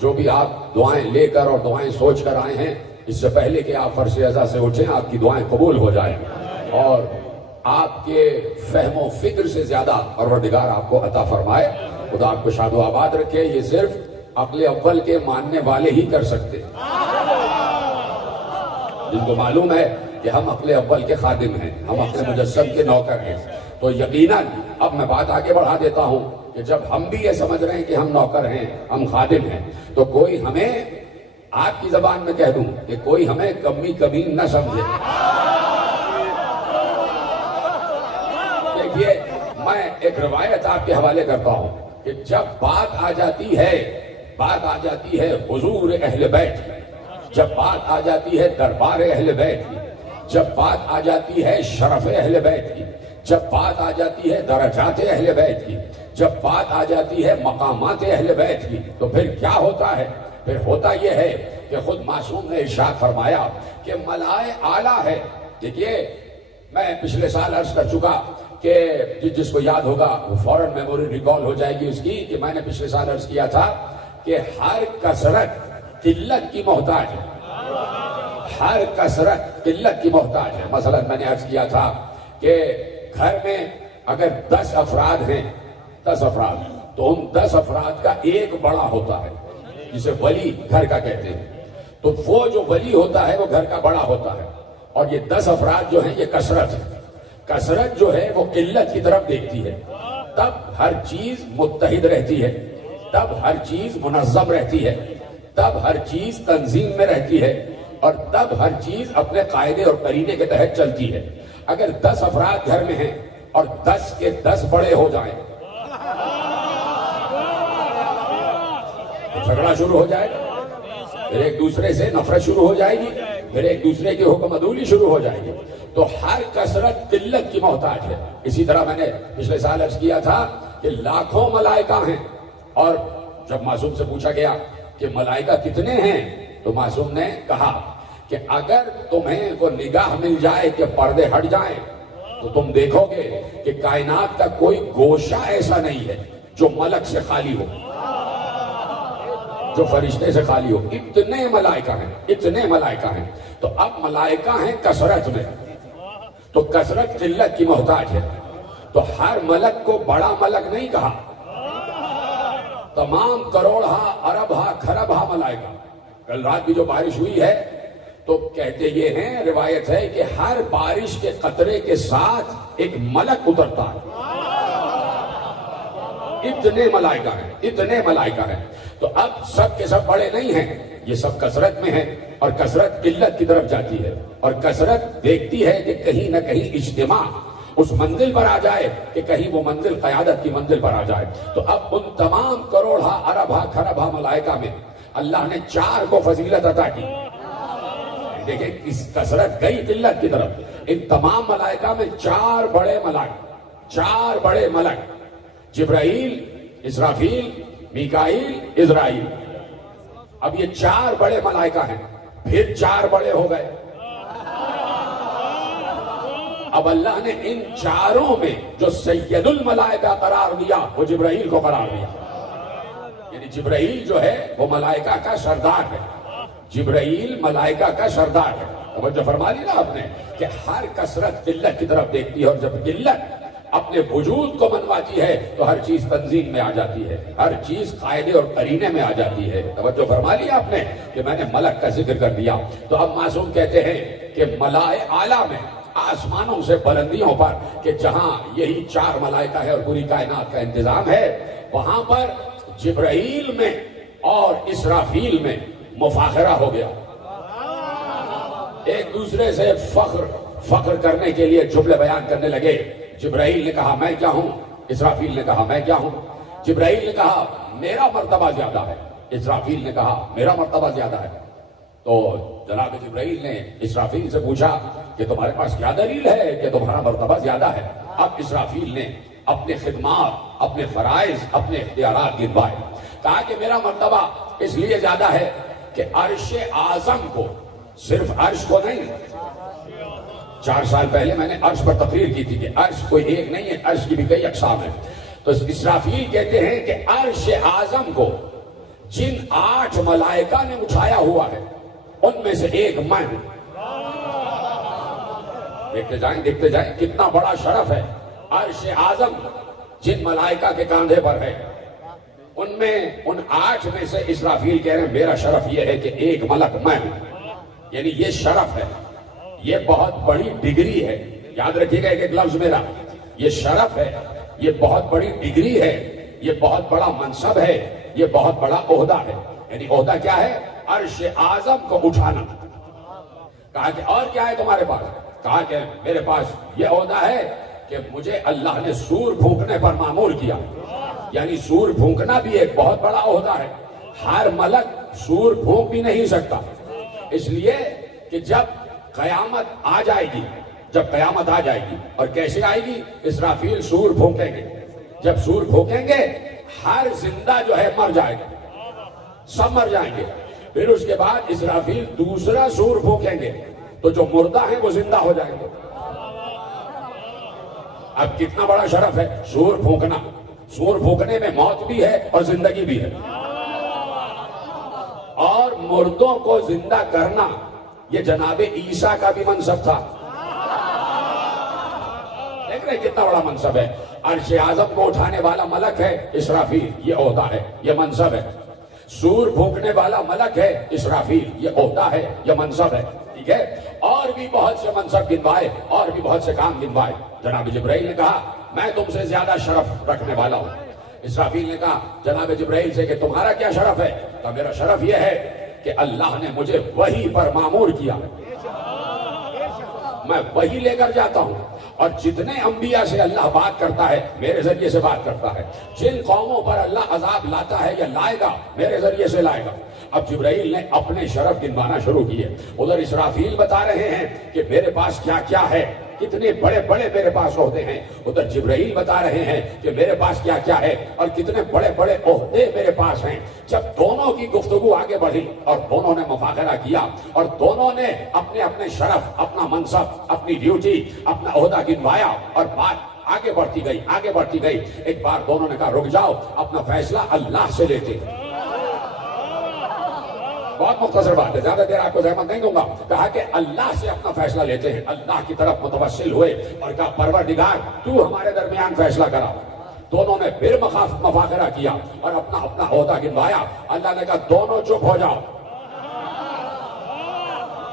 जो भी आप दुआएं लेकर और दुआएं सोच कर आए हैं, इससे पहले कि आप फर्श अज़ा से उठें, आपकी दुआएं कबूल हो जाए और आपके फहमो फिक्र से ज्यादा परवरदिगार आपको अता फरमाए। खुदा आपको शादो आबाद रखे। ये सिर्फ अक्ल अव्वल के मानने वाले ही कर सकते हैं, जिनको मालूम है कि हम अक्ल अव्वल के खादिम हैं, हम अक्ल मुजस्सम के नौकर हैं। तो यकीनन अब मैं बात आगे बढ़ा देता हूं कि जब हम भी ये समझ रहे हैं कि हम नौकर हैं, हम खादिम हैं, तो कोई हमें, आपकी जबान में कह दूं कि कोई हमें कमी कभी न समझे। देखिए, मैं एक रवायत आपके हवाले करता हूं कि जब बात आ जाती है हुजूर अहले बैत की, जब बात आ जाती है दरबार अहले बैत की, जब बात आ जाती है शरफ अहले बैत की, जब बात आ जाती है दरजात अहले बैत की, जब बात आ जाती है मकामात अहले बैत की, तो फिर क्या होता है? फिर होता यह है कि खुद मासूम ने इरशाद फरमाया कि मलाए आला है। देखिए, मैं पिछले साल अर्ज कर चुका कि जिसको याद होगा वो फौरन मेमोरी रिकॉल हो जाएगी उसकी, कि मैंने पिछले साल अर्ज किया था कि हर कसरत किल्लत की मोहताज है, हर कसरत किल्लत की मोहताज है। मसलन मैंने अर्ज किया था कि घर में अगर 10 अफराद हैं, 10 अफराद, तो उन 10 अफराद का एक बड़ा होता है जिसे वली घर का कहते हैं। तो वो जो वली होता है वो घर का बड़ा होता है, और ये 10 अफराद जो हैं ये कसरत है। कसरत जो है वो किल्लत की तरफ देखती है, तब हर चीज मुत्तहिद रहती है, तब हर चीज मुनज़्ज़म रहती है, तब हर चीज तंजीम में रहती है, और तब हर चीज अपने कायदे और करीने के तहत चलती है। अगर 10 अफराद घर में हैं और 10 के 10 बड़े हो जाएं, तो झगड़ा शुरू हो जाएगा, फिर एक दूसरे से नफरत शुरू हो जाएगी, फिर एक दूसरे की हुक्मदूली शुरू हो जाएगी। तो हर कसरत किल्लत की मोहताज है। इसी तरह मैंने पिछले साल अर्ज किया था कि लाखों मलाइका हैं, और जब मासूम से पूछा गया कि मलाइका कितने हैं, तो मासूम ने कहा कि अगर तुम्हें को निगाह मिल जाए कि पर्दे हट जाएं, तो तुम देखोगे कि कायनात का कोई गोशा ऐसा नहीं है जो मलक से खाली हो, जो फरिश्ते से खाली हो। इतने मलाइका हैं, इतने मलाइका हैं। तो अब मलाइका हैं कसरत में, तो कसरत किल्लत की मोहताज है। तो हर मलक को बड़ा मलक नहीं कहा, तमाम करोड़ अरब खरब मलाइका। कल रात भी जो बारिश हुई है, तो कहते ये हैं, रिवायत है कि हर बारिश के कतरे के साथ एक मलक उतरता है। इतने मलाइका हैं, इतने मलाइका हैं। तो अब सब के सब बड़े नहीं हैं, ये सब कसरत में हैं, और कसरत किल्लत की तरफ जाती है, और कसरत देखती है कि कहीं ना कहीं इज्तिमा उस मंजिल पर आ जाए, कि कहीं वो मंजिल क़यादत की मंजिल पर आ जाए। तो अब उन तमाम करोड़ अरब खरब मलाइका में अल्लाह ने 4 को फजीलत अता की। देखिए, इस कसरत गई किल्लत की तरफ। इन तमाम मलाइका में 4 बड़े मलाइक, 4 बड़े मलक, जिब्राइल, इसराफील, मीकाईल, इज़राइल। अब ये 4 बड़े मलाइका हैं, फिर 4 बड़े हो गए। अब अल्लाह ने इन 4 में जो सैयदुल मलाइका करार दिया, वो जिब्राइल को करार दिया। यानी जिब्राइल जो है वो मलाइका का सरदार है, जिब्राइल मलाइका का सरदार है। तवज्जो फरमा ली ना आपने कि हर कसरत किल्लत की तरफ देखती है, और जब किल्लत अपने वजूद को मनवाती है तो हर चीज तंजीम में आ जाती है, हर चीज कायदे और करीने में आ जाती है। तवज्जो फरमा लिया आपने कि मैंने मलक का जिक्र कर दिया। तो अब मासूम कहते हैं कि मलाए आला में, आसमानों से बुलंदियों पर, कि जहां यही 4 मलाइका है और पूरी कायनात का इंतजाम है, वहां पर जिब्राइल में और इसराफील में मुफाखरा हो गया। एक दूसरे से फख्र करने के लिए जुमले बयान करने लगे। जिब्राइल ने कहा मैं क्या हूं, इसराफील ने कहा मैं क्या हूं। जिब्राइल ने कहा मेरा मर्तबा ज्यादा है, इसराफील ने कहा मेरा मर्तबा ज्यादा है। तो जनाब जिब्राइल ने इसराफील से पूछा कि तुम्हारे पास क्या दलील है कि तुम्हारा मर्तबा ज्यादा है। अब इसराफील ने अपने खिदमात, अपने फराइज, अपने इख्तियारात गिनवाए। कहा कि मेरा मर्तबा इसलिए ज्यादा है कि अर्श आजम को, सिर्फ अर्श को नहीं, 4 साल पहले मैंने अर्श पर तकरीर की थी कि अर्श कोई एक नहीं है, अर्श की भी कई अक़साम है। तो इसराफील कहते हैं कि अर्श आजम को जिन 8 मलाइका ने उठाया हुआ है उनमें से एक मैं हूं। देखते जाएं कितना बड़ा शरफ है। अर्श आजम जिन मलाइका के कांधे पर है, उनमें उन 8 में से इसराफील कह रहे हैं मेरा शरफ यह है कि एक मलक मैं हूं। यानी ये शरफ है, ये बहुत बड़ी डिग्री है। याद रखिएगा एक लफ्ज मेरा, ये शरफ है, ये बहुत बड़ी डिग्री है, ये बहुत बड़ा मनसब है, ये बहुत बड़ा ओहदा है। यानी ओहदा क्या है? अर्श आजम को उठाना। कहा कि और क्या है तुम्हारे पास? कहा कि मेरे पास ये ओहदा है कि मुझे अल्लाह ने सूर फूंकने पर मामूर किया। यानी सूर फूंकना भी एक बहुत बड़ा ओहदा है। हर मलक सूर फूंक भी नहीं सकता, इसलिए कि जब कयामत आ जाएगी, जब कयामत आ जाएगी, और कैसे आएगी? इसराफील सूर फूंकेंगे। जब सूर फूंकेंगे हर जिंदा जो है मर जाएगा, सब मर जाएंगे। फिर उसके बाद इसराफील दूसरा सूर फूंकेंगे तो जो मुर्दा है वो जिंदा हो जाएंगे। अब कितना बड़ा शरफ है सूर फूंकना। सूर फूंकने में मौत भी है और जिंदगी भी है। और मुर्दों को जिंदा करना ये जनाबे ईसा का भी मनसब था। देख रहे कितना बड़ा मनसब है। अर्श आजम को उठाने वाला मलक है इसराफील, ये ओहदा है, ये मनसब है। सूर फूंकने वाला मलक है इसराफील, ये ओहदा है, ये मनसब है। ठीक है, और भी बहुत से मनसब गिनवाए, और भी बहुत से काम गिनवाए। जनाब जिब्राइल ने कहा मैं तुमसे ज्यादा शरफ रखने वाला हूं। इसराफील ने कहा जनाब जिब्राइल से कि तुम्हारा क्या शरफ है? तो मेरा शरफ यह है कि अल्लाह ने मुझे वही पर मामूर किया, मैं वही लेकर जाता हूं। और जितने अंबिया से अल्लाह बात करता है मेरे जरिए से बात करता है। जिन कौमों पर अल्लाह अजाब लाता है या लाएगा मेरे जरिए से लाएगा। अब जिब्राइल ने अपने शरफ गिनवाना शुरू किए। उधर इसराफील बता रहे हैं कि मेरे पास क्या क्या है, कितने बड़े बड़े मेरे पास ओहदे हैं। उधर जिब्राइल बता रहे हैं कि मेरे पास क्या क्या है और कितने बड़े बड़े ओहदे मेरे पास हैं। जब दोनों की गुफ्तगू आगे बढ़ी और दोनों ने मुफाखरा किया और दोनों ने अपने अपने शरफ, अपना मनसब, अपनी ड्यूटी, अपना ओहदा गिनवाया और बात आगे बढ़ती गई, आगे बढ़ती गई। एक बार दोनों ने कहा रुक जाओ, अपना फैसला अल्लाह से लेते। बहुत मुख्तसर बात है, ज्यादा देर आपको जहमत नहीं दूंगा। कहा कि अल्लाह से अपना फैसला लेते हैं। अल्लाह की तरफ मुतवस्सिल हुए और कहा परवरदिगार तू हमारे दरमियान फैसला करा। दोनों ने फिर मुफाखरा किया और अपना अपना ओहदा गिनवाया। अल्लाह ने कहा दोनों चुप हो जाओ।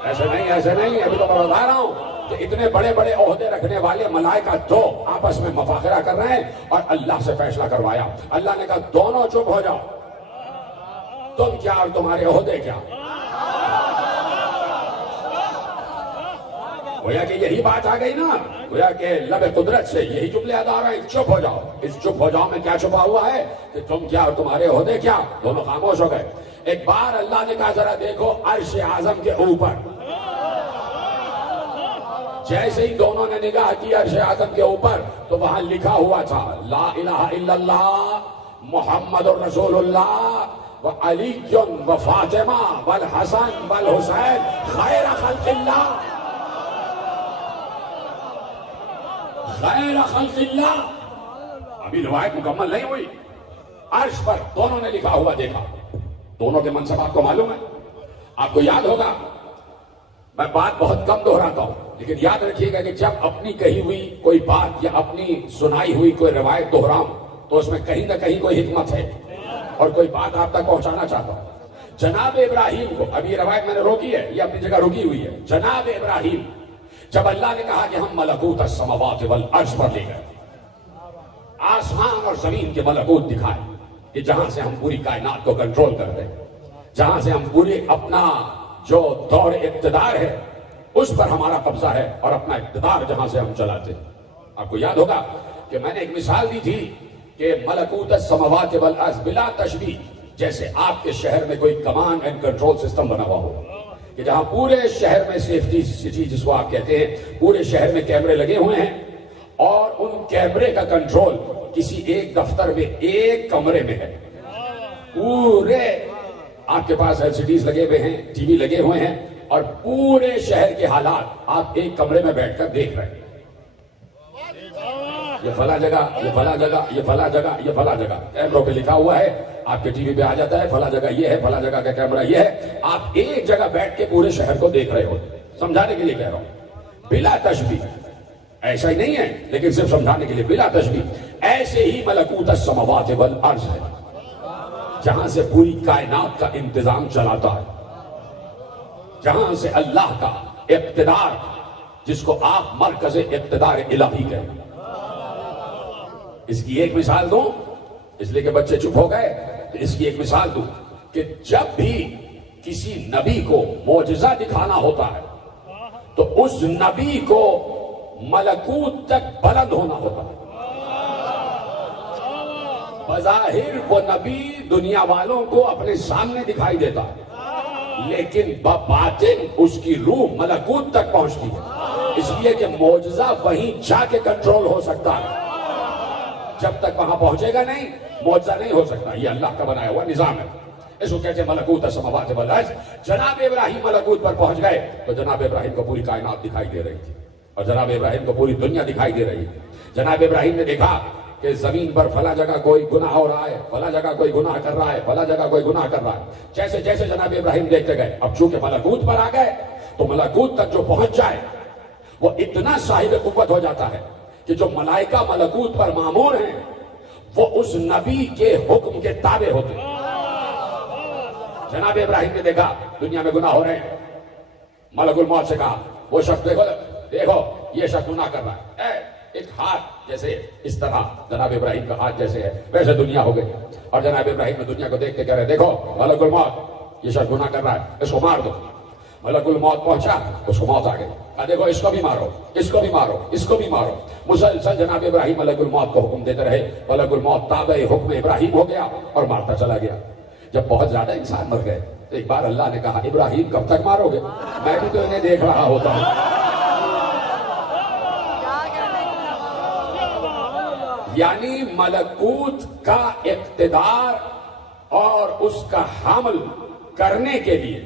ऐसे नहीं, अभी तो मैं बता रहा हूं कि इतने बड़े बड़े ओहदे रखने वाले मलाइका दो आपस में मुफाखरा कर रहे हैं और अल्लाह से फैसला करवाया। अल्लाह ने कहा दोनों चुप हो जाओ, तुम क्या और तुम्हारे ओहदे क्या। गोया कि यही बात आ गई ना, गोया कि लबे कुदरत से यही जुमले अदा आ रहे हैं, चुप हो जाओ। इस चुप हो जाओ में क्या छुपा हुआ है कि तुम क्या और तुम्हारे ओहदे क्या। दोनों खामोश हो गए। एक बार अल्लाह ने कहा जरा देखो अर्श आजम के ऊपर। जैसे ही दोनों ने निगाह की अर्श आजम के ऊपर तो वहां लिखा हुआ था ला इलाहा इल्लल्लाह मुहम्मदुर रसूलुल्लाह व अली व फातिमा वल हसन वल हुसैन खैर खल्किल्लाह, खैर खल्किल्लाह। अभी रिवायत मुकम्मल नहीं हुई। अर्श पर दोनों ने लिखा हुआ देखा। दोनों के मनसब आपको मालूम है, आपको याद होगा। मैं बात बहुत कम दोहराता हूं, लेकिन याद रखिएगा कि जब अपनी कही हुई कोई बात या अपनी सुनाई हुई कोई रिवायत दोहराऊं तो उसमें कहीं ना कहीं कोई हिकमत है और कोई बात आप तक पहुंचाना चाहता हूं। जनाब इब्राहिम को, अभी रिवायत मैंने रोकी है, ये अपनी जगह रुकी हुई है। जनाब इब्राहिम जब अल्लाह ने कहा कि हम मलकूत अस्समावात वल अर्श पर ले गए, आसमान और जमीन के मलकूत दिखाए कि जहां से हम पूरी कायनात को कंट्रोल करते हैं, जहां से हम पूरे अपना जो दौर इक्तदार है उस पर हमारा कब्जा है और अपना इक्तदार जहां से हम चलाते हैं। आपको याद होगा कि मैंने एक मिसाल दी थी कि मलकूत अस्समावात वल अर्श बिला तशबीह, जैसे आपके शहर में कोई कमांड एंड कंट्रोल सिस्टम बना हुआ हो कि जहां पूरे शहर में सेफ्टी सिटी जिसको आप कहते हैं, पूरे शहर में कैमरे लगे हुए हैं और उन कैमरे का कंट्रोल किसी एक दफ्तर में एक कमरे में है। पूरे आपके पास एलसीडीज लगे हुए हैं, टीवी लगे हुए हैं और पूरे शहर के हालात आप एक कमरे में बैठकर देख रहे हैं। ये फला जगह, ये फला जगह, ये फला जगह, ये फला जगह, कैमरों पे लिखा हुआ है, आपके टीवी पे आ जाता है, फला जगह ये है, फला जगह का कैमरा ये है। आप एक जगह बैठ के पूरे शहर को देख रहे हो। समझाने के लिए कह रहा हूं, बिला तशबीह, ऐसा ही नहीं है लेकिन सिर्फ समझाने के लिए, बिला तशबीह। ऐसे ही मलकूत अस्समावात वल अर्ज़ है, जहां से पूरी कायनात का इंतजाम चलाता है, जहां से अल्लाह का इक़्तिदार, जिसको आप मरकज़ इक़्तिदार इलाही कहते हैं। इसकी एक मिसाल दूं, इसलिए कि बच्चे चुप हो गए, तो इसकी एक मिसाल दूं कि जब भी किसी नबी को मोजज़ा दिखाना होता है तो उस नबी को मलकूत तक बुलंद होना होता है। बज़ाहिर वो नबी दुनिया वालों को अपने सामने दिखाई देता है, लेकिन बातिन उसकी रूह मलकूत तक पहुंचती है, इसलिए कि मोजज़ा वहीं जाके कंट्रोल हो सकता है। जब तक वहां पहुंचेगा नहीं, मोजज़ा नहीं हो सकता। ये अल्लाह का बनाया हुआ निजाम है, इसको कहते हैं मलकूत अस्समावात वल अर्ज़। जनाब इब्राहिम मलकूत पर पहुंच गए तो जनाब इब्राहिम को पूरी कायनात दिखाई दे रही थी और जनाब इब्राहिम को पूरी दुनिया दिखाई दे रही थी। जनाब इब्राहिम ने देखा कि जमीन पर फला जगह कोई गुनाह हो रहा है, फला जगह कोई गुनाह कर रहा है, फला जगह कोई गुनाह कर रहा है। जैसे जैसे जनाब इब्राहिम देखते गए, अब चूंकि मलकूत पर आ गए तो मलकूत तक जो पहुंच जाए वो इतना साहिब कुव्वत हो जाता है कि जो मलाइका मलकूत पर मामूर हैं वो उस नबी के हुक्म के ताबे होते हैं। जनाब इब्राहिम ने देखा दुनिया में गुनाह हो रहे हैं, मलकुल मौत से कहा, वो शख्स देखो देखो ये शख्स गुनाह कर रहा है, एक हाथ जैसे इस तरह जनाब इब्राहिम का हाथ जैसे है वैसे दुनिया हो गई। और जनाब इब्राहिम ने दुनिया को देखते कह रहे, देखो मलकुल मौत, ये शख्स गुनाह कर रहा है, इसको मार दो। मलकुल मौत पहुंचा, उसको मौत आ गई। देखो इसको भी मारो, इसको भी मारो, इसको भी मारो। मुसलसल जनाब इब्राहिम मलकुल मौत को हुक्म देते रहे। मलकुल मौत ताबे हुक्म इब्राहिम हो गया और मारता चला गया। जब बहुत ज्यादा इंसान मर गए तो एक बार अल्लाह ने कहा, इब्राहिम कब तक मारोगे, मैं भी तो इन्हें देख रहा होता हूं। यानी मलकूत का इक़्तिदार और उसका हमल करने के लिए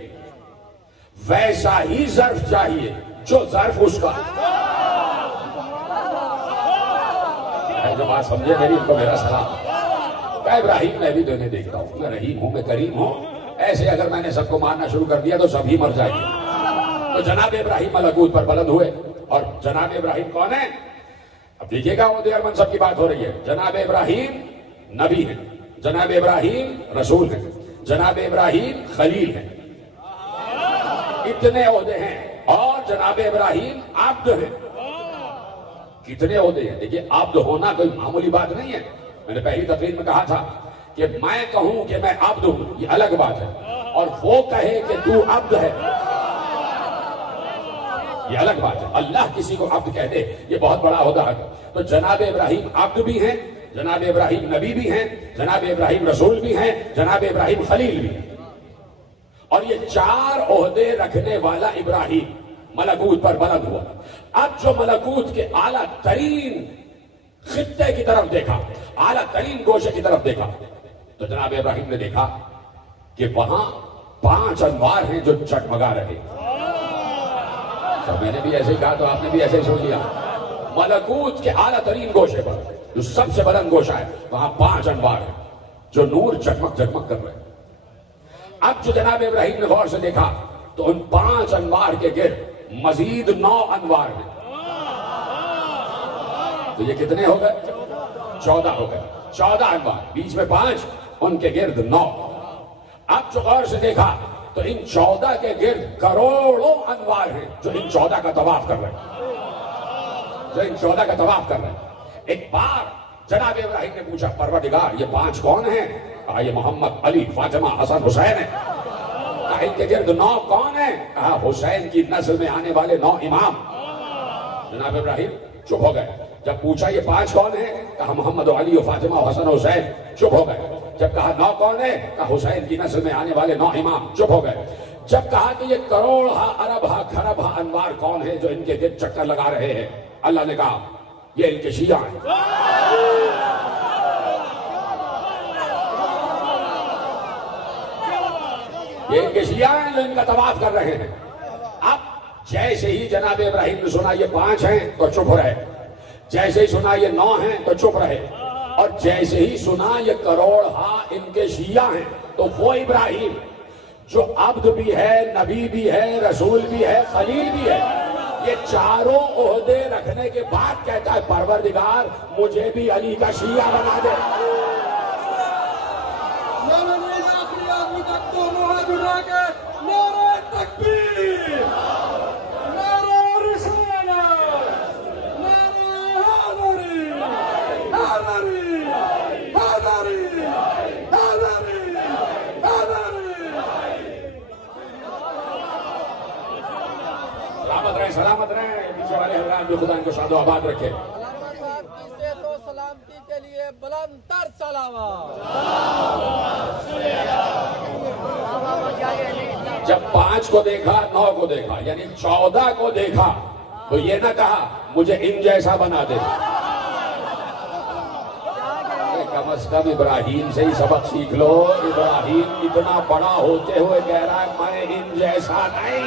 वैसा ही ज़र्फ चाहिए जो ज़र्फ उसका। जो बात समझे मेरी, उनको मेरा सलाम। क्या इब्राहिम, मैं भी तो इन्हें देखता हूं, मैं रहीम हूं, मैं करीम हूं, ऐसे अगर मैंने सबको मारना शुरू कर दिया तो सभी मर जाएंगे। तो जनाब इब्राहिम मलकूत पर बुलंद हुए। और जनाब इब्राहिम कौन है? अब देखिएगा, वो देर मनसब की बात हो रही है। जनाब इब्राहिम नबी है, जनाब इब्राहिम रसूल है, जनाब इब्राहिम खलील है, इतने ओहदे हैं। और जनाब इब्राहिम आब्द है, कितने ओहदे हैं। देखिए, आब्द होना कोई मामूली बात नहीं है। मैंने पहली तकरीर में कहा था कि मैं कहूं कि मैं आब्द हूं, ये अलग बात है, और वो कहे कि तू आब्द है, ये अलग बात है। अल्लाह किसी को अब्द कह दे, ये बहुत बड़ा ओहदा है। तो जनाब इब्राहिम अब्द भी हैं, जनाब इब्राहिम नबी भी हैं, जनाब इब्राहिम रसूल भी हैं, जनाब इब्राहिम खलील भी हैं। और ये चार ओहदे रखने वाला इब्राहिम मलकूत पर बुलंद हुआ। अब जो मलकूत के आला तरीन खित्ते की तरफ देखा, आला तरीन गोशे की तरफ देखा, तो जनाब इब्राहिम ने देखा कि वहां 5 अनवार हैं जो चटमगा रहे। तो मैंने भी ऐसे ही कहा तो आपने भी ऐसे ही सोच लिया। मलकूत के आला तरीन गोशे पर, जो सबसे बुलंद गोशा है, वहां 5 अनवार हैं जो नूर जगमग जगमग कर रहे हैं। अब जो जनाब इब्राहिम ने गौर से देखा तो उन 5 अनवार के गिर्द मजीद 9 अनवार हैं। तो ये कितने हो गए? 14 हो गए। 14 अनवार, बीच में 5, उनके गिर्द 9। अब जो गौर से देखा तो इन 14 के गिर्द करोड़ों अनवार हैं जो इन 14 का तवाफ कर रहे हैं, जो इन 14 का तवाफ कर रहे हैं। एक बार जनाब इब्राहिम ने पूछा, परवरदिगार ये 5 कौन हैं? कहा ये मोहम्मद, अली, फातिमा, हसन, हुसैन है। कहा इनके गिर्द 9 कौन है? कहा हुसैन की नस्ल में आने वाले 9 इमाम। जनाब इब्राहिम चुप हो गए। जब पूछा ये 5 कौन है? कहा मोहम्मद, अली, फातिमा, हसन, हुसैन। चुप हो गए। जब कहा 9 कौन है? कहा हुसैन की नस्ल में आने वाले 9 इमाम। चुप हो गए। जब कहा कि ये करोड़ हा, अरब हा, खरब हा अनवार कौन है जो इनके गिर्द चक्कर लगा रहे हैं? अल्लाह ने कहा ये इनके शिया हैं। ये इनके शिया हैं जो इनका तवाफ कर रहे हैं। अब जैसे ही जनाब इब्राहिम ने सुना ये 5 हैं तो चुप हो रहे। जैसे ही सुना ये 9 हैं तो चुप रहे, और जैसे ही सुना ये करोड़ इनके शिया हैं, तो वो इब्राहिम जो अब्द भी है, नबी भी है, रसूल भी है, खलील भी है, ये चारों ओहदे रखने के बाद कहता है परवरदिगार मुझे भी अली का शिया बना दे। सलामत रहे पीछे वाले हजरात भी खुदा इनको शादो आबाद रखे। तो सलामती के लिए बुलंदतर सलावा। जब 5 को देखा, 9 को देखा, यानी 14 को देखा, तो ये ना कहा मुझे इन जैसा बना दे। कम से कम इब्राहिम से ही सबक सीख लो। इब्राहिम इतना बड़ा होते हुए कह रहा है मैं इन जैसा नहीं,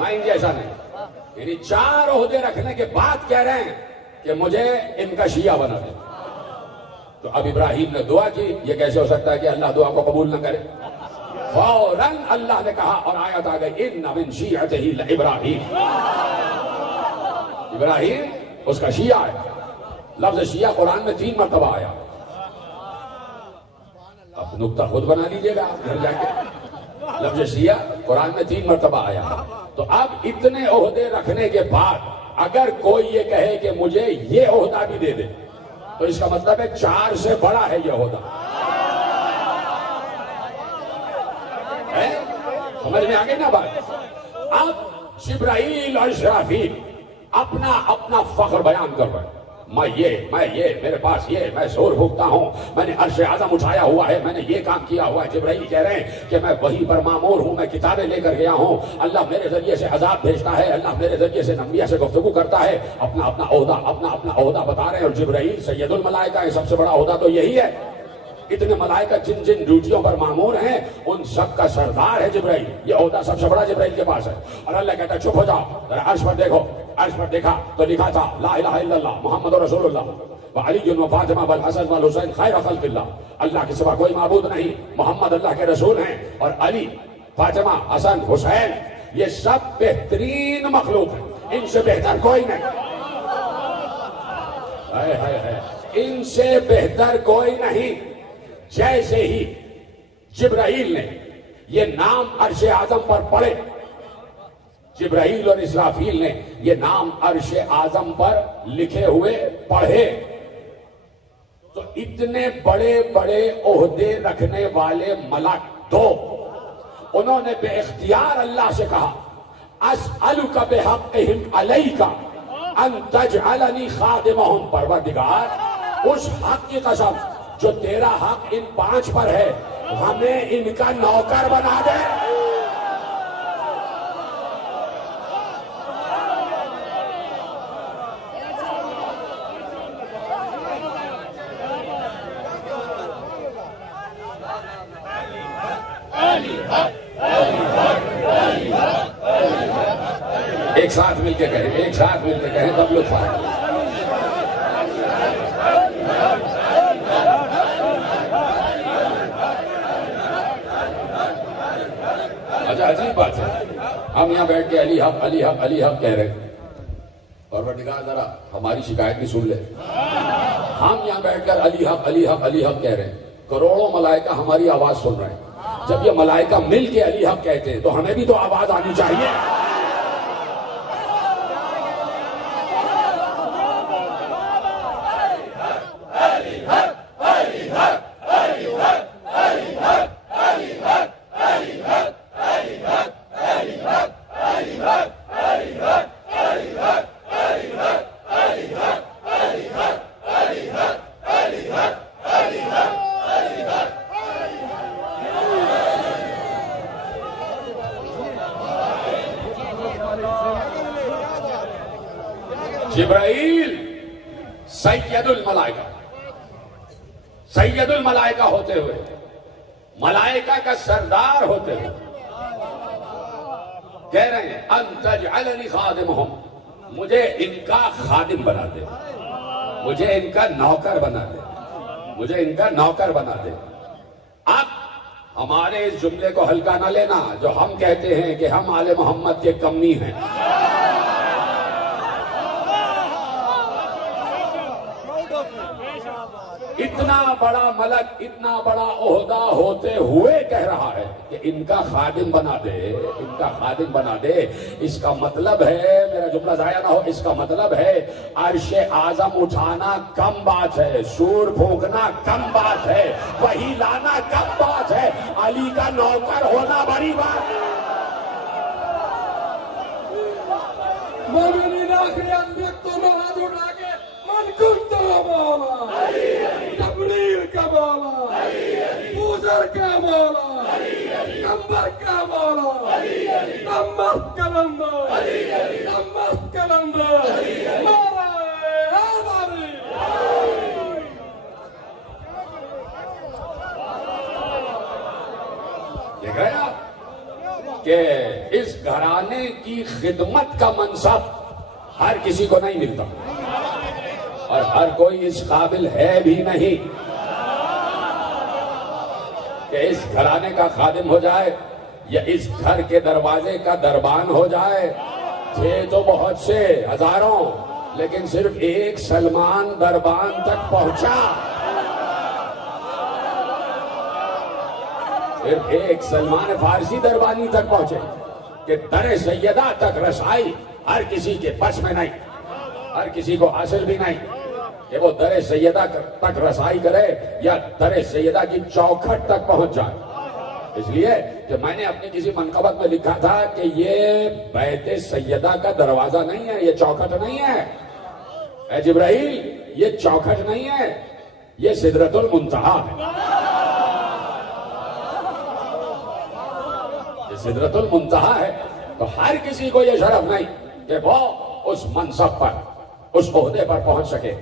मैं इन जैसा नहीं। यानी 4 ओहदे रखने के बाद कह रहे हैं कि मुझे इनका शिया बना दे। तो अब इब्राहिम ने दुआ की। ये कैसे हो सकता है कि अल्लाह दुआ को कबूल न करे? फौरन अल्लाह ने कहा और आयत आ गई इन्न मिन शियतिही इब्राहिम। इब्राहिम उसका शिया है। लफ्ज शिया कुरान में 3 मरतबा आया। अब नुक्ता खुद बना लीजिएगा घर जाके। लफ्ज शिया कुरान में 3 मरतबा आया। तो अब इतने ओहदे रखने के बाद अगर कोई ये कहे कि मुझे ये ओहदा भी दे दे, तो इसका मतलब है 4 से बड़ा है ये ओहदा। समझ में आ गई ना बात? अब जिब्राइल और इस्राफील अपना अपना फख्र बयान कर रहे हैं। मैं ये मेरे पास ये, मैं जोर भूखता हूं, मैंने अर्श आजम उठाया हुआ है, मैंने ये काम किया हुआ है। जिब्राइल कह रहे हैं कि मैं वही पर मामूर हूं, मैं किताबें लेकर गया हूं, अल्लाह मेरे जरिए से अजाब भेजता है, अल्लाह मेरे जरिए से नबिया से गुफ्तगू करता है। अपना अपना ओहदा बता रहे हैं। और जिब्राइल सैयदुल मलाइका है, सबसे बड़ा ओहदा तो यही है। इतने मलाइका जिन जिन ड्यूटियों पर मामूर हैं उन सब का सरदार है जिब्राइल। ये ओहदा सबसे बड़ा जिब्राइल के पास है। और अल्लाह कहता है चुप हो जाओ, जरा अर्श पर देखो। अर्श पर देखा तो लिखा था ला इलाहा इल्लल्लाह मुहम्मद रसूलुल्लाह व अली व फातिमा वल हसन वल हुसैन खैर खल्किल्लाह। अल्लाह के सिवा कोई माबूद नहीं, मोहम्मद अल्लाह के रसूल हैं, और अली, फातिमा, हसन, हुसैन ये सब बेहतरीन मखलूक है, इनसे बेहतर कोई नहीं। इनसे बेहतर कोई नहीं। जैसे ही जिब्राइल ने ये नाम अर्श आजम पर पढ़े, जिब्राइल और इस्राफील ने ये नाम अर्श आजम पर लिखे हुए पढ़े, तो इतने बड़े बड़े ओहदे रखने वाले मलाक दो, उन्होंने बेइख्तियार अल्लाह से कहा अस्अलुका बिहक़्क़िहिम अलैका अन तजअलनी खादिमहुम। परवरदिगार उस हक की कसम जो तेरा हक इन 5 पर है, हमें इनका नौकर बना दे। एक साथ मिलके कहें, एक साथ मिलके कहें तब लुत्फ आए। अच्छा अजीब बात है, हम यहाँ बैठ के अली हक अली हक अली हक कह रहे हैं, परवरदिगार जरा हमारी शिकायत भी सुन ले। हम यहाँ बैठकर अली हक अली हक अली हक कह रहे हैं, करोड़ों मलाइका हमारी आवाज सुन रहे हैं। जब ये मलाइका मिल के अली हक कहते हैं तो हमें भी तो आवाज आनी चाहिए। जिब्राइल सैयदुल मलाइका, सैयदुल मलाइका होते हुए, मलाइका का सरदार होते हुए, कह रहे हैं अंतजअलनी खादिमहुम, मुझे इनका खादिम बना दे, मुझे इनका नौकर बना दे, मुझे इनका नौकर बना दे। अब हमारे इस जुमले को हल्का ना लेना जो हम कहते हैं कि हम आले मोहम्मद के कमी हैं। इतना बड़ा मलक, इतना बड़ा ओहदा होते हुए कह रहा है कि इनका खादिम बना दे, इनका खादिम बना दे। इसका मतलब है, मेरा जुमला जाया ना हो, इसका मतलब है अर्शे आजम उठाना कम बात है, सूर फूंकना कम बात है, वही लाना कम बात है, अली का नौकर होना बड़ी बात है। मोमिनीन आखिरन बिक्तुम हाथ उठा के मन कुंत मौला, तबलीग का मौला, पूजर का मौला, कंबर का मौला, कमर कलंदर, कमर कलंदर, मौला हमारी। देख रहे हैं आप कि इस घराने की खिदमत का मनसब हर किसी को नहीं मिलता और हर कोई इस काबिल है भी नहीं कि इस घराने का खादिम हो जाए या इस घर के दरवाजे का दरबान हो जाए। थे तो बहुत से हजारों, लेकिन सिर्फ एक सलमान दरबान तक पहुंचा, सिर्फ एक सलमान फारसी दरबानी तक पहुंचे कि दर सैयदा तक रसाई हर किसी के बस में नहीं, हर किसी को हासिल भी नहीं कि वो दर सैयदा तक रसाई करे या दर सैयदा की चौखट तक पहुंच जाए। इसलिए कि मैंने अपनी किसी मनकबत में लिखा था कि ये बैत सैयदा का दरवाजा नहीं है, ये चौखट नहीं है। ऐ जिब्राइल, ये चौखट नहीं है, ये सिदरतुल मुंतहा है, ये सिदरतुल मुंतहा है। तो हर किसी को ये शरफ नहीं कि वो उस मनसब पर, उस ओहदे पर पहुंच सके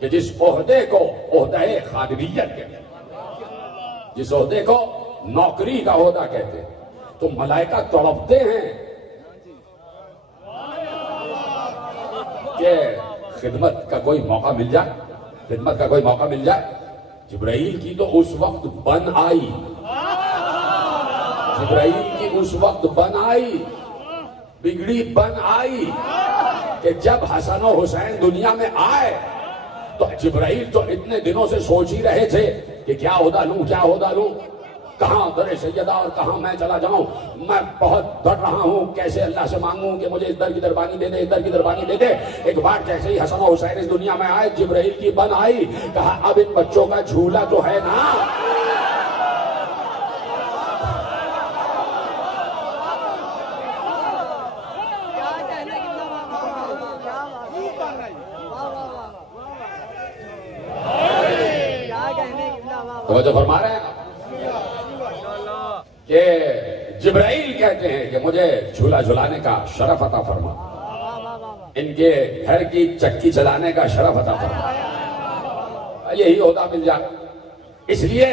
कि जिस ओहदे को ओहदे खादिमियत कहते हैं, जिस ओहदे को नौकरी का ओहदा कहते हैं। तो मलाइका तड़पते हैं कि खिदमत का कोई मौका मिल जाए, खिदमत का कोई मौका मिल जाए। जिब्राइल की तो उस वक्त बन आई, जिब्राइल की उस वक्त बन आई, बिगड़ी बन आई कि जब हसन और हुसैन दुनिया में आए तो जिब्राइल तो इतने दिनों से सोच ही रहे थे कि क्या ओहदा लूं, क्या ओहदा लूं, कहां दर सैयदा और कहां मैं चला जाऊं। मैं बहुत डर रहा हूं, कैसे अल्लाह से मांगूं कि मुझे इस दर की दरबानी दे दे, इस दर की दरबानी दे दे। एक बार जैसे ही हसन और हुसैन इस दुनिया में आए, जिब्राइल की बन आई, कहा अब इन बच्चों का झूला तो है ना। तो जो फरमा रहे हैं कि जिब्राइल कहते हैं कि मुझे झूला झुलाने का शरफ अता फरमा, इनके घर की चक्की चलाने का शरफ अता फरमा, यही ओहदा मिल जाए। इसलिए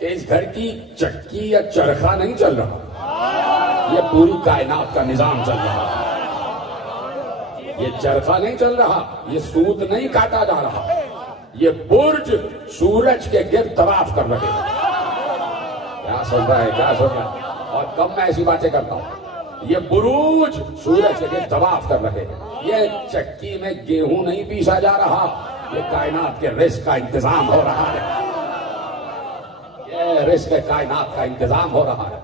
कि इस घर की चक्की या चरखा नहीं चल रहा, ये पूरी कायनात का निजाम चल रहा है। ये चरखा नहीं चल रहा, ये सूत नहीं काटा जा रहा, ये बुर्ज सूरज के गिर्द तवाफ कर रहे हैं। क्या सुन रहा है, क्या सुन रहा है? और कब मैं ऐसी बातें करता हूं। ये बुरूज सूरज के गिर्द तवाफ कर रहे हैं। ये चक्की में गेहूं नहीं पीसा जा रहा, ये कायनात के रिस्क का इंतजाम हो रहा है, ये रिस्क कायनात का इंतजाम हो रहा है।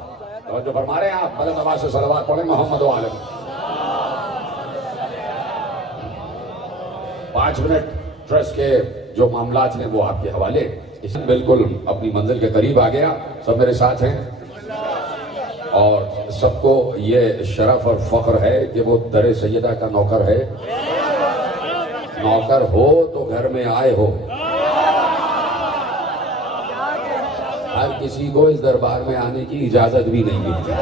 तो जो फरमा रहे हैं आप, बुलंद आवाज से सलवात पढ़े मोहम्मद वाले। 5 मिनट ट्रस्ट के जो मामलात हैं वो आपके हवाले। बिल्कुल अपनी मंजिल के करीब आ गया, सब मेरे साथ हैं और सबको ये शरफ और फख्र है कि वो दर सैयदा का नौकर है। नौकर हो तो घर में आए हो। हर किसी को इस दरबार में आने की इजाजत भी नहीं मिलती।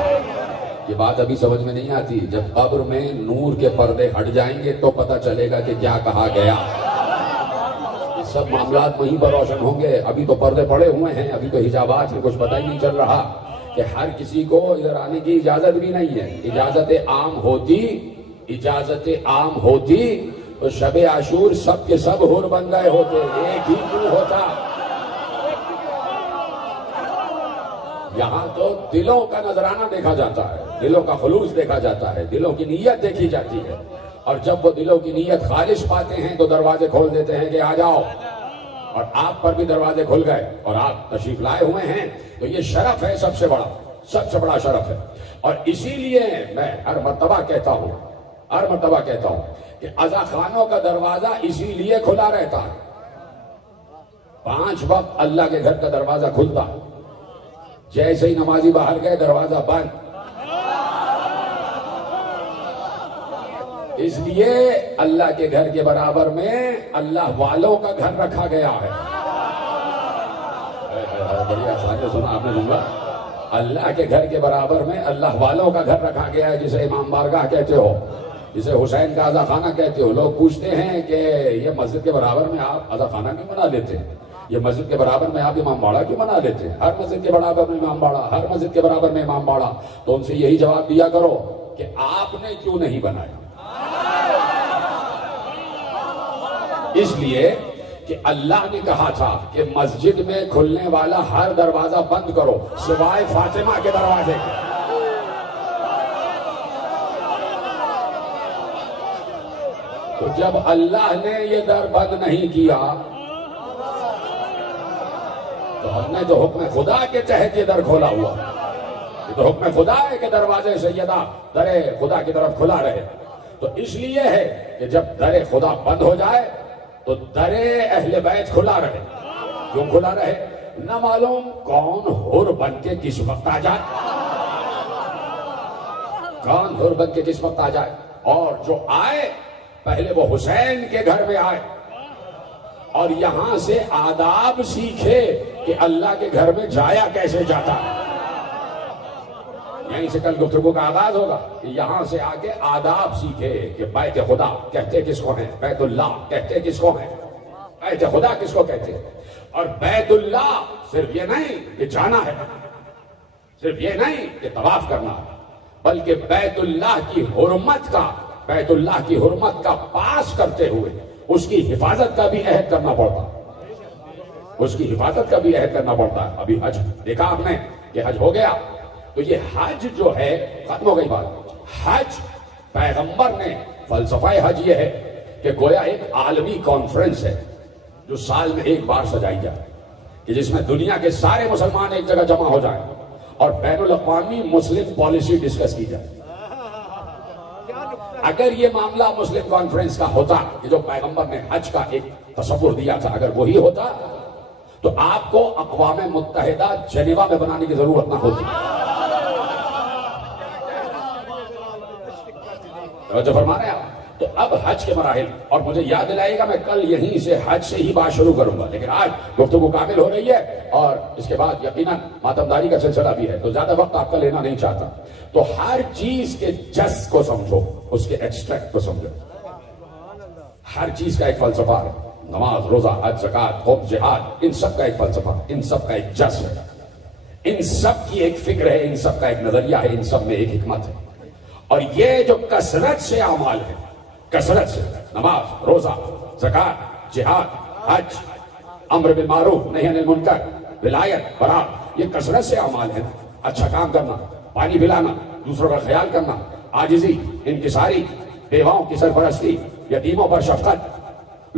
ये बात अभी समझ में नहीं आती। जब कब्र में नूर के पर्दे हट जाएंगे तो पता चलेगा कि क्या कहा गया। सब मामलात वहीं पर रोशन होंगे। अभी तो पर्दे पड़े हुए हैं, अभी तो हिजाबात में कुछ पता ही नहीं चल रहा। कि हर किसी को इधर आने की इजाजत भी नहीं है। इजाजत आम होती तो शबे आशूर सब के सब हुर बन गए होते, एक ही क्यों होता। यहां तो दिलों का नजराना देखा जाता है, दिलों का खुलूस देखा जाता है, दिलों की नीयत देखी जाती है। और जब वो दिलों की नीयत खालिश पाते हैं तो दरवाजे खोल देते हैं कि आ जाओ। और आप पर भी दरवाजे खुल गए और आप तशरीफ लाए हुए हैं, तो ये शरफ है, सबसे बड़ा शरफ है। और इसीलिए मैं हर मर्तबा कहता हूं कि अज़ा खानों का दरवाजा इसीलिए खुला रहता है। 5 वक्त अल्लाह के घर का दरवाजा खुलता, जैसे ही नमाजी बाहर गए दरवाजा बंद। इसलिए अल्लाह के घर के बराबर में अल्लाह वालों का घर रखा गया है। बढ़िया सुना आपने जुमला, अल्लाह के घर के बराबर में अल्लाह वालों का घर रखा गया है, जिसे इमाम बारगाह कहते हो, जिसे हुसैन का अज़ा खाना कहते हो। लोग पूछते हैं कि ये मस्जिद के बराबर में आप अज़ा खाना क्यों बना लेते हैं, ये मस्जिद के बराबर में आप इमाम बाड़ा क्यों बना लेते हैं, हर मस्जिद के बराबर में इमाम बाड़ा, हर मस्जिद के बराबर में इमाम बाड़ा। तो उनसे यही जवाब दिया करो कि आपने क्यों नहीं बनाया। इसलिए कि अल्लाह ने कहा था कि मस्जिद में खुलने वाला हर दरवाजा बंद करो सिवाय फातिमा के दरवाजे के। तो जब अल्लाह ने ये दर बंद नहीं किया तो हमने तो हुक्म खुदा के तहत ये दर खोला हुआ। ये तो हुक्म खुदा है कि दरवाजे सैयदा दरे खुदा की तरफ खुला रहे। तो इसलिए है कि जब दरे खुदा बंद हो जाए तो दरे अहले बैत खुला रहे। क्यों खुला रहे? न मालूम कौन हुर बन के किस वक्त आ जाए, कौन हुर बन के किस वक्त आ जाए। और जो आए पहले वो हुसैन के घर में आए और यहां से आदाब सीखे कि अल्लाह के घर में जाया कैसे जाता है। यहीं से कल गुफ्तगू का आगाज होगा कि यहां से आके आदाब सीखे कि बैत खुदा कहते किसको है, बैतुल्लाह कहते किसको है, बैत खुदा किसको कहते हैं। और बैतुल्लाह सिर्फ ये नहीं कि जाना है, सिर्फ ये नहीं कि तवाफ करना है, बल्कि बैतुल्लाह की हुर्मत का पास करते हुए उसकी हिफाजत का भी अहद करना पड़ता, उसकी हिफाजत का भी अहद करना पड़ता है। अभी हज देखा आपने कि हज हो गया, तो ये हज जो है खत्म हो गई बात। हज पैगंबर ने फलसफा हज ये है कि गोया एक आलमी कॉन्फ्रेंस है जो साल में एक बार सजाई जाए, कि जिसमें दुनिया के सारे मुसलमान एक जगह जमा हो जाए और बैनुल अक़वामी मुस्लिम पॉलिसी डिस्कस की जाए। अगर ये मामला मुस्लिम कॉन्फ्रेंस का होता कि जो पैगंबर ने हज का एक तसव्वुर दिया था, अगर वही होता तो आपको अक़वाम मुत्तहिदा जनीवा में बनाने की जरूरत ना होती। जो फरमा रहे हैं तो अब हज के मराहिल, और मुझे याद दिलाएगा मैं कल यहीं से हज से ही बात शुरू करूंगा, लेकिन आज गुफ्तगू कामिल हो रही है और इसके बाद यकीनन मातमदारी का सिलसिला भी है, तो ज्यादा वक्त आपका लेना नहीं चाहता। तो हर चीज के जस को समझो, उसके एक्सट्रैक्ट को समझो। हर चीज का एक फलसफा है, नमाज, रोजा, हज, ज़कात, खुद, जिहाद, इन सब का एक फलसफा, इन सब का एक जस है, इन सब की एक फिक्र है, इन सब का एक नजरिया है, इन सब में एक हिकमत है। और ये जो कसरत से अमाल है, कसरत से नमाज, रोजा, ज़कात, जिहाद, हज, अम्र बिल मारूफ, नही अनिल मुनकर, विलायत, बरात, ये कसरत से अमाल है। अच्छा काम करना, पानी पिलाना, दूसरों का ख्याल करना, आजिजी, इंकिसारी, बेवाओं की सरपरस्ती, यतीमों पर शफकत,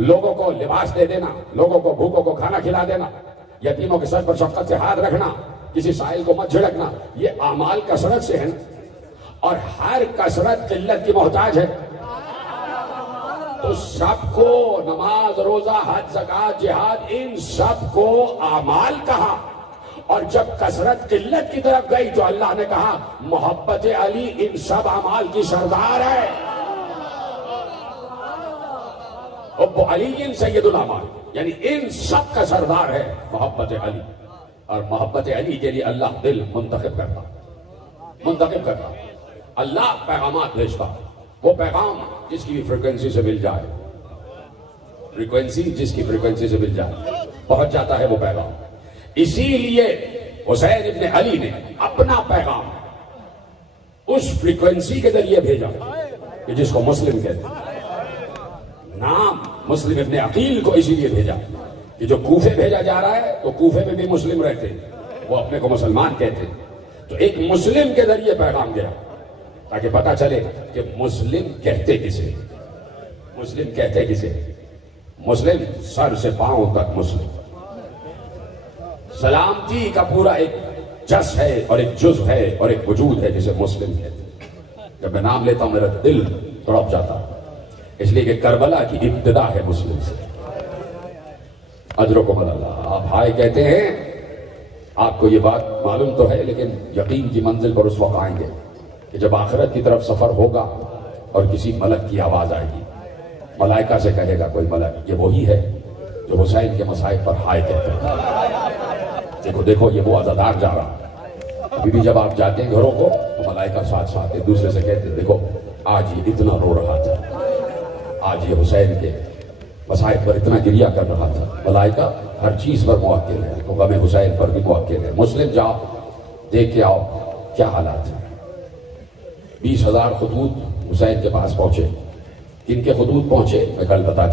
लोगों को लिबास दे देना, लोगों को भूखों को खाना खिला देना, यतीमों के सर पर शफकत से हाथ रखना, किसी साइल को मत झिड़कना, ये अमाल कसरत से है। और हर कसरत किल्लत की मोहताज है। तो सबको नमाज, रोजा, हज, ज़कात, जिहाद, इन सबको अमाल कहा। और जब कसरत किल्लत की तरफ गई तो अल्लाह ने कहा मोहब्बत अली इन सब अमाल की सरदार है। अली सैयदुल अमाल, यानी इन सब का सरदार है मोहब्बत अली। और मोहब्बत अली के लिए अल्लाह दिल मुंतखब करता, अल्लाह पैगामात भेजता, वो पैगाम जिसकी भी फ्रीक्वेंसी से मिल जाए, फ्रीक्वेंसी जिसकी फ्रीक्वेंसी से मिल जाए, पहुंच जाता है वो पैगाम। इसीलिए हुसैन इब्ने अली ने अपना पैगाम उस फ्रीक्वेंसी के जरिए भेजा कि जिसको मुस्लिम कहते हैं। नाम मुस्लिम इब्ने अकील को इसीलिए भेजा कि जो कूफे भेजा जा रहा है तो कूफे में भी मुस्लिम रहते हैं, वो अपने को मुसलमान कहते हैं। तो एक मुस्लिम के जरिए पैगाम गया ताकि पता चले कि मुस्लिम कहते किसे, मुस्लिम कहते किसे। मुस्लिम सर से पांव तक मुस्लिम, सलामती का पूरा एक जस है और एक जुज़ है और एक वजूद है जिसे मुस्लिम कहते हैं। जब मैं नाम लेता हूं मेरा दिल तड़प जाता, इसलिए कि करबला की इब्तिदा है मुस्लिम से। अजरकुम अल्लाह। आप हाय कहते हैं, आपको ये बात मालूम तो है, लेकिन यकीन की मंजिल पर उस वक्त आएंगे कि जब आखिरत की तरफ सफर होगा और किसी मलक की आवाज आएगी, मलाइका से कहेगा कोई मलक, ये वही है जो हुसैन के मसाइब पर हाय कहते हैं। देखो देखो ये वो अज़ादार जा रहा। अभी भी जब आप जाते हैं घरों को तो मलाइका साथ साथ एक दूसरे से कहते हैं, देखो आज ये इतना रो रहा था, आज ये हुसैन के मसाइब पर इतना गिरिया कर रहा था। मलाइका हर चीज पर मुवक्किल है, तो गमे हुसैन पर भी मुवक्किल है। मुस्लिम जाओ देख के आओ क्या हालात है। 20,000 खतूत हुसैन के पास पहुंचे। किनके खतूत पहुंचे मैं कल बता